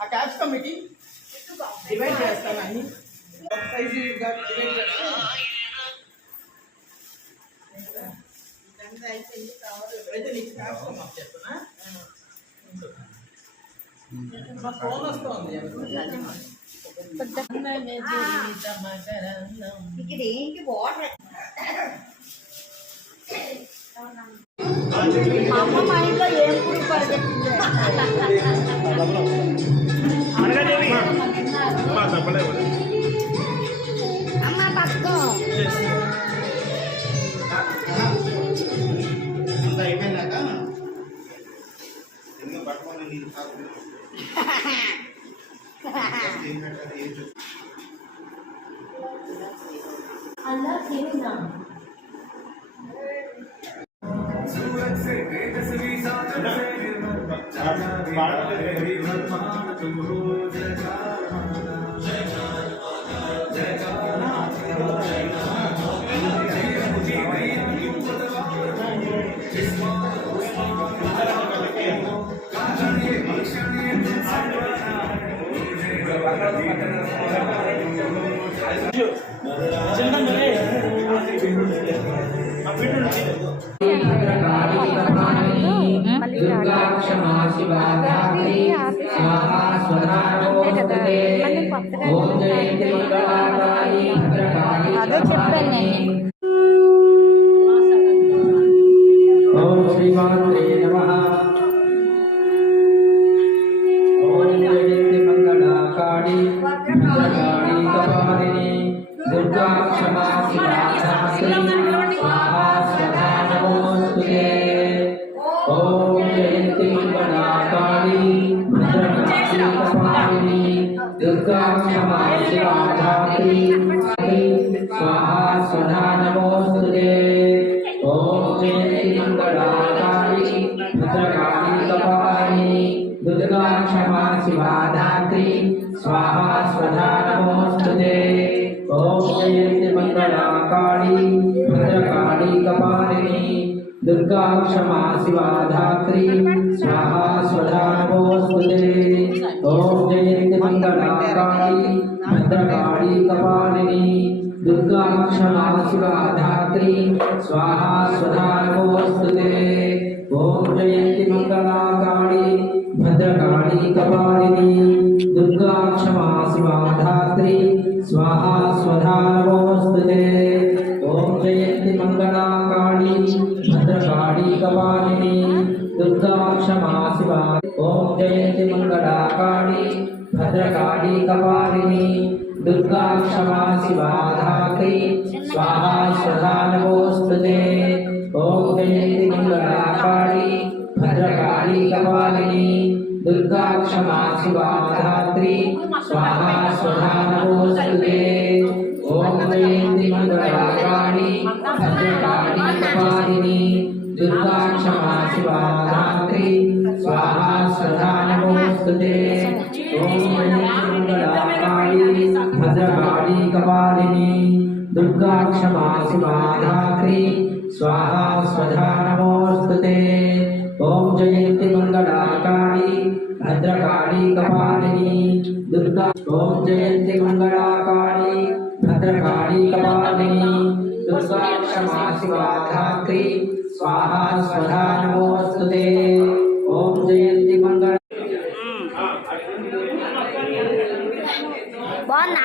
ఆ క్యాప్సికమ్ పెట్టి డివైడ్ చేస్తాను అన్ని ఒక సైజు డివైడ్ చేస్తాను. అయితే నీకు క్యాప్సికమ్ ఆఫ్ చేస్తున్నా. మా ఫోన్ వస్తుంది. ఏంటి వాటర్ అమ్మ మా ఇంట్లో ఏం పురుగు పరిగెత్తింది. అమ్మ పక్కో అంత అయిపోయినాక ఎందుకు పట్టుకొని నీళ్ళు కాకుండా అలా తిన్నా అదే చెప్పాను నేను. ఓం శ్రీమాత్రే నమః. ఓం జయంతి మంగళాకాళి భద్రకాళి కపాలిని దుర్గా క్షమా శివా స్వాహా స్వధా నమోస్తుతే. ఓం జయంతి మంగళాకాళి భద్రకాళి కపాలిని దుర్గా క్షమా శివా స్వాహా స్వధా నమోస్తుతే. ఓం జయంతి మంగళాకాళి భద్రకాళి కపాలిని దుర్గా క్షమా శివా ధాత్రి స్వాహా స్వధా నమోస్తుతే. ఓం జయంతి మంగళాకాళి భద్రకాళి కపాలిని దుర్గా క్షమా శివా ధాత్రి స్వాహా స్వధా నమోస్తుతే. ఓం జయంతి మంగళాకాళి భద్రకాళి కపాలిని దుర్గా క్షమా శివా ధాత్రి స్వాహా స్వధా నమోస్తుతే. ఓం జయంతి మంగళాకాళి భద్రకాళి కపాలిని దుర్గా క్షమా శివా ధాత్రి స్వాహా స్వధా నమోస్తుతే. ఓం జయంతి మంగళాకాళి భద్రకాళి కపాలిని దుర్గా క్షమా శివా. ఓం జయంతి మంగళాకాళి భద్రకాళి కపాలిని దుర్గా క్షమా శివా ధాత్రి స్వాహా స్వధా నమోస్తుతే. ఓం జయంతి మంగళాకాళి భద్రకాళి కపాలిని దుర్గా క్షమా శివా ధాత్రి స్వాహా స్వధా నమోస్తుతే. ఓం జయంతి మంగళాకాళి భద్రకాళి కపాలిని దుర్గా క్షమా శివా ధాత్రి స్వాహా స్వధా నమోస్తుతే. ఓం జయంతి మంగళాకాళి భద్రకాళి కపాలిని దుర్గా క్షమా శివా ధాత్రి స్వాహా స్వధా నమోస్తుతే. ఓం జయంతి మంగళాకాళి భద్రకాళి కపాలిని దుర్గా. ఓం జయంతి మంగళాకాళి భద్రకాళి కపాలిని దుర్గా క్షమా శివా ధాత్రి స్వాహా స్వధా నమోస్తుతే. ఓం జయంతి మంగళ. బాగున్నా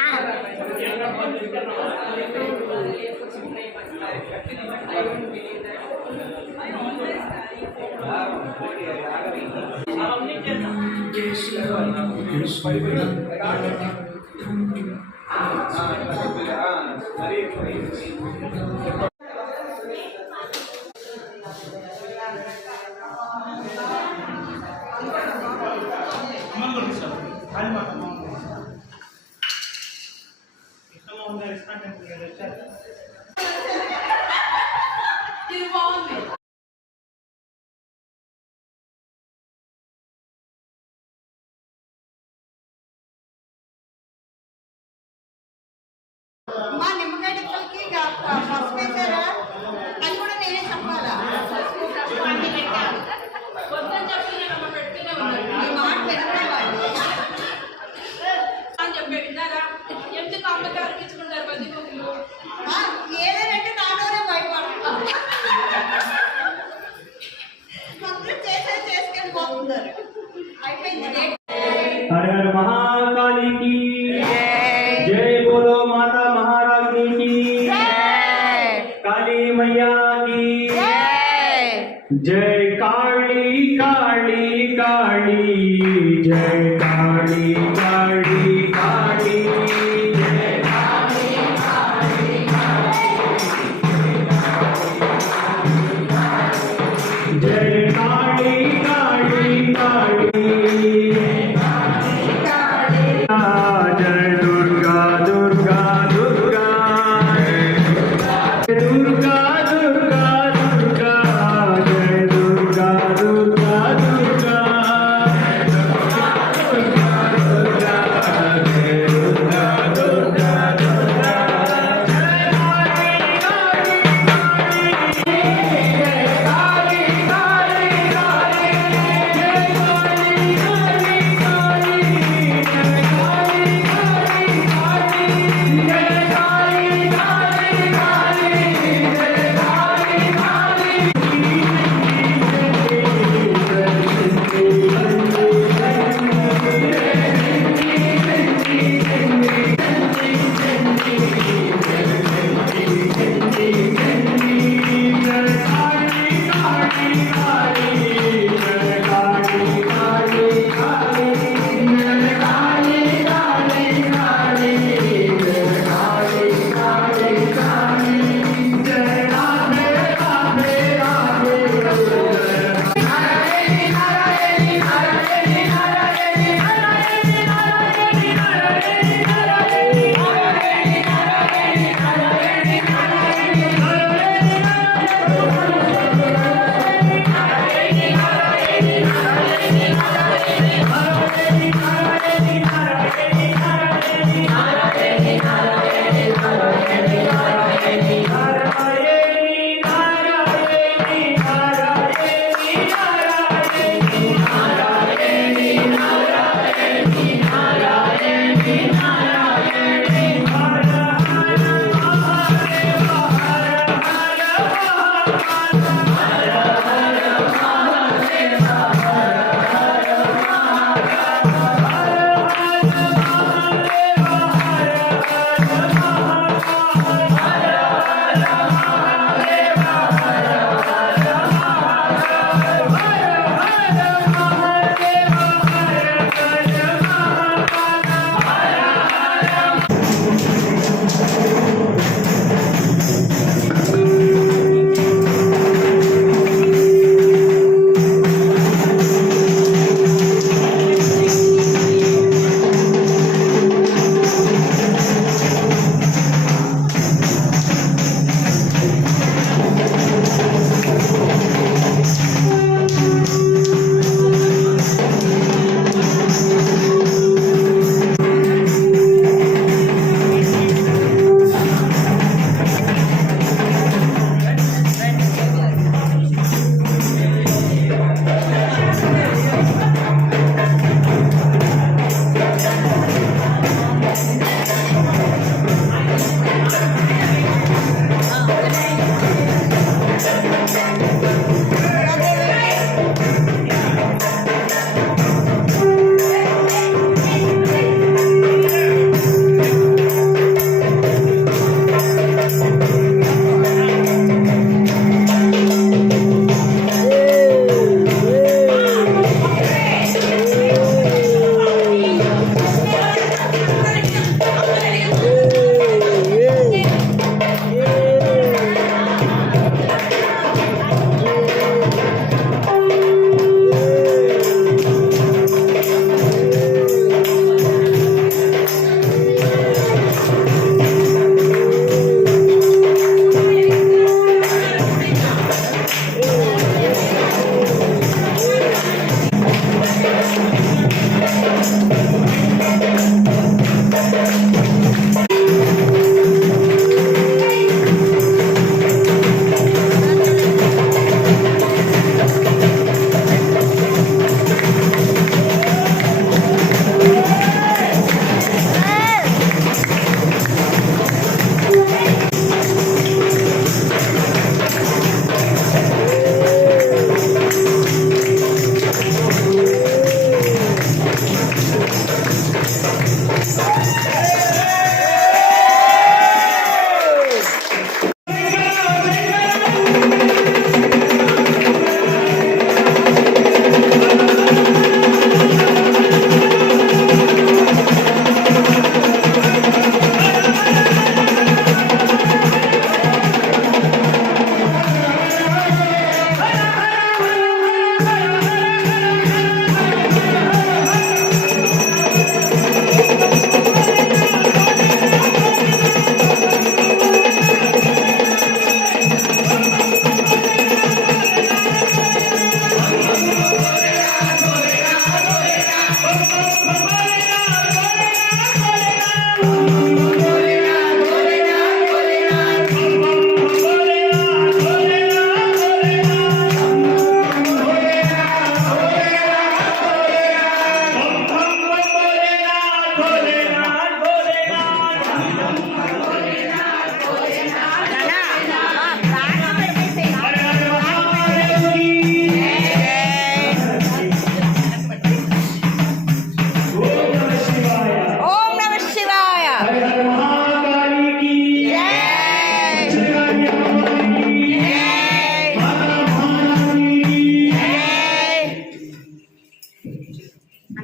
మా నిమ్మకాయ టిక్కలకి పసుపు వేసారా అని కూడా నేనే చెప్పాలా. వెళ్ళిపోతున్నారు. అయిపోయింది. हर हर महाकाली की जय बोलो माता महारानी की काली मैया की जय काली काली काली जय काली काली काली जय काली काली जय काली काली काली जय दुर्गा दुर्गा दुर्गा दुर्गा दुर्गा दुर्गा जय दुर्गा दुर्गा दुर्गा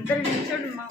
ఇద్దరు నిల్చోడు మా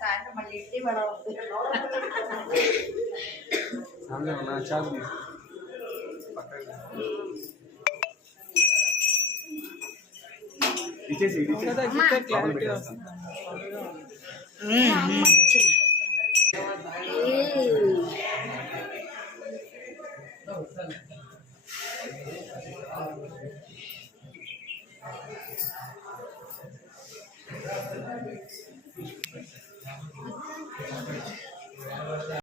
సాయంత్రం మళ్ళీ ఇడ్లీ వడ ఇచ్చేసి క్లారిటీ వస్తుంది.